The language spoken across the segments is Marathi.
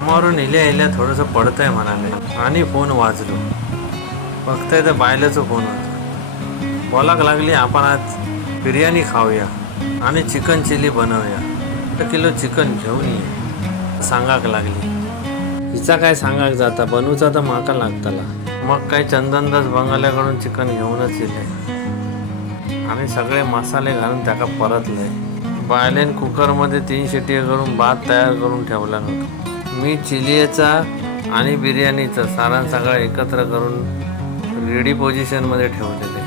मारून इल्या थोडंसं पडतंय म्हणाले आणि फोन वाजलो. बघताय तर बायलाचं फोन होता. बोलाक लागली आपण आज बिर्याणी खाऊया आणि चिकन चिली बनवूया. 1 किलो चिकन घेऊन ये सांगाक लागली. हिचा काय सांगाक जाता बनवूचा तर माका लागतला. मग काय चंदनदास बंगाल्याकडून चिकन घेऊनच येले आणि सगळे मसाले घालून त्याका परतले. बायलेन कुकरमध्ये 3 शिट्टी करून भात तयार करून ठेवला नव्हता. मी चिलीचा आणि बिर्याणीचं सारण सगळं एकत्र करून रेडी पोझिशनमध्ये ठेवलेले.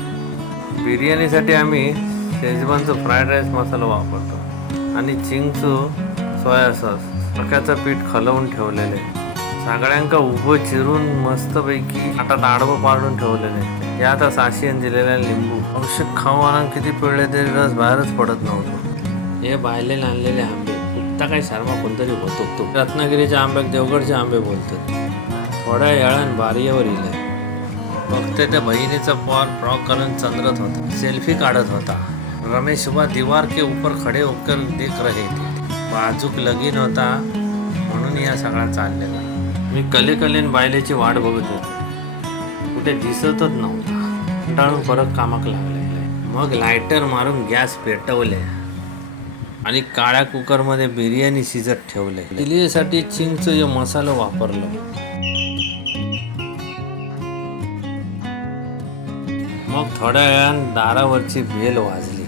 बिर्याणीसाठी आम्ही शेजवानचं फ्राईड राईस मसाला वापरतो आणि चिंगचं सोया सॉस मक्याचं पीठ खलवून ठेवलेले. सगळ्यांका उभं चिरून मस्तपैकी आता आडवं पाडून ठेवलेले. यात साशियन दिलेला लिंबू औषध खाऊन किती पिळले तरी रस बाहेरच पडत नव्हतो. हे बायले आणलेले आंबे कुठता काही शर्मा कोणतरी होतो. तो रत्नागिरीच्या आंब्याक देवगडचे आंबे बोलतात. थोड्या वेळान बारीवर इले. बघते त्या बहिणीचा पॉर फ्रॉक घालून चंद्रत होता. सेल्फी काढत होता. रमेश सुबह दीवार के ऊपर खडे होकर देख रहे थे. बाजूक लगीन होता म्हणून या सगळा चाललेला. मी कलेकलेन बायलेची वाट बघत होतो. कुठे दिसतच नव्हता. कंटाळून परत कामाक लागले. मग लायटर मारून गॅस पेटवले आणि काळ्या कुकरमध्ये बिर्याणी शिजत ठेवले. चिलीसाठी चिंगचं मसाला वापरलो. मग थोड्या वेळान दारावरची बेल वाजली.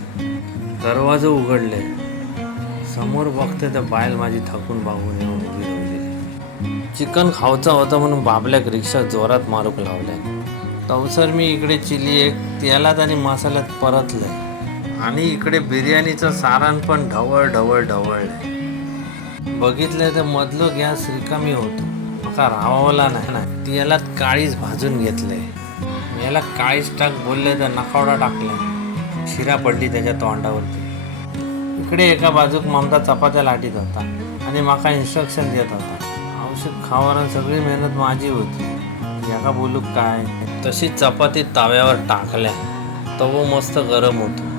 दरवाजे उघडले. समोर बघते तर बायल माझी थकून बागून येऊन उभी राहिली. चिकन खाऊचा होता म्हणून बाबल्याक रिक्षा जोरात मारूक लावल्या. तवसर मी इकडे चिली एक तेलात आणि मसाल्यात परतले आणि इकडे बिर्याणीचं सारण पण ढवळले. बघितलं तर मधलं गॅस रिकामी होतो. मका राहावला नाही. तेलात काळीच भाजून घेतले. याला काळीच टाक बोलले तर नखावडा टाकले. शिरा पडली त्याच्या तोंडावरती. इकडे एका बाजूक ममता चपात्या लाटीत होता आणि माका इन्स्ट्रक्शन देत होता. औषध खावानं सगळी मेहनत माझी होती. याका बोलू काय. तशी चपाती ताव्यावर टाकल्या. तवो मस्त गरम होतो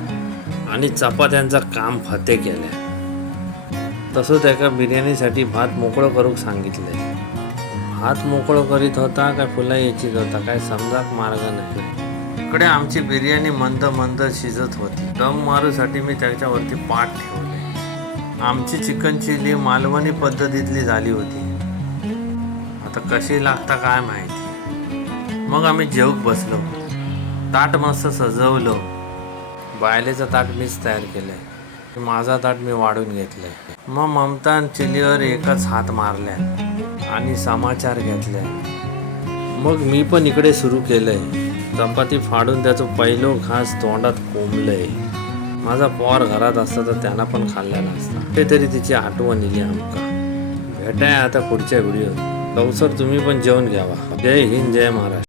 आणि चपात्यांचा काम फते केल्या. तसंच एका बिर्याणीसाठी भात मोकळं करूक सांगितले. भात मोकळं करीत होता काय फुला यायचीच होता काय समजाक मार्ग नाही. इकडे आमची बिर्याणी मंद शिजत होती. दम मारूसाठी मी त्याच्यावरती पाट ठेवले. आमची चिकन चिली मालवणी पद्धतीतली झाली होती. आता कशी लागता काय माहिती. मग आम्ही जेवूक बसलो. ताट मस्त सजवलं. बायलेचं ताट मीच तयार केलंय. माझा ताट मी वाढून घेतलंय. मग ममता चिलीवर एकच हात मारल्या आणि समाचार घेतले. मग मी पण इकडे सुरू केलंय. चपाती फाडून त्याचं पहिलो घास तोंडात कोंबलंय. माझा पॉर घरात असता तर त्यांना पण खाल्लेला असता. कुठेतरी तिची आठवण इली आमका. भेटाय आता पुढच्या व्हिडिओत. लवकर तुम्ही पण जेवण घ्यावा. जय हिंद जय महाराष्ट्र.